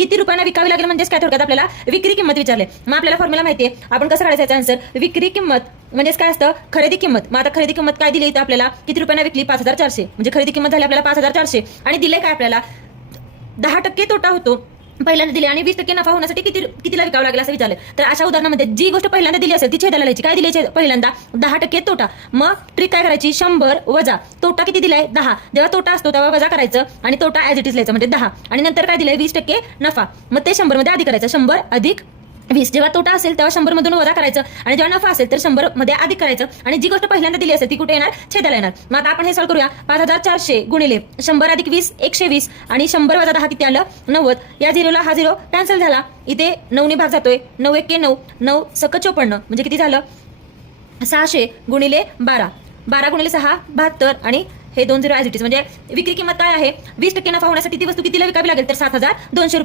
किती रुपयांना विकावी लागेल म्हणजेच काय थोडक्यात आपल्याला विक्री किंमत विचारले. मग आपल्याला फॉर्म्युला माहिती आहे, आपण कसं काढायचं याचा आन्सर. विक्री किंमत म्हणजेच काय असतं, खरेदी किंमत. मग आता खरेदी किंमत काय दिली इथं आपल्याला, किती रुपयांना विकली, 5400. म्हणजे खरेदी किंमत झाली आपल्याला 5400 आणि दिले काय आपल्याला 10% तोटा होतो पहिल्यांदा दिले आणि 20% नफा होण्यासाठी कितीला विकावं लागेल असं विचारलं. तर अशा उदाहरणामध्ये जी गोष्ट पहिल्यांदा दिली असेल ती छेदाला लिहायची. काय दिली पहिल्यांदा 10% तोटा. मग ट्रिक काय करायची, 100 वजा तोटा किती दिलाय 10. जेव्हा तोटा असतो तेव्हा वजा करायचं आणि तोटा ऍज इट इज लिहायचं म्हणजे 10 आणि नंतर काय दिलंय 20% नफा. मग ते 100 मध्ये आधी करायचं, 100 अधिक 20. जेव्हा तोटा असेल तेव्हा 100 मधून वजा करायचं आणि जेव्हा नफा असेल तर 100 मध्ये अधिक करायचं आणि जी गोष्ट पहिल्यांदा दिली असेल ती कुठे येणार, छेदाला येणार. मग आता आपण हे सॉल्व करूया. 5400 गुणिले 100 अधिक 20 120 आणि 100 वजा 10 किती आलं 90. या झिरोला हा झिरो कॅन्सल झाला. इथे 9 ने भाग जातोय, 9 1 9 9 सक 54 म्हणजे किती झालं 600 गुणिले 12 12 गुणिले 6 72 आणि हे 2 झिरो ऍज इट इज. म्हणजे विक्री किंमत काय आहे, 20% नफा होण्यासाठी ती वस्तू कितीला विकावी लागेल तर 7200 रुपये.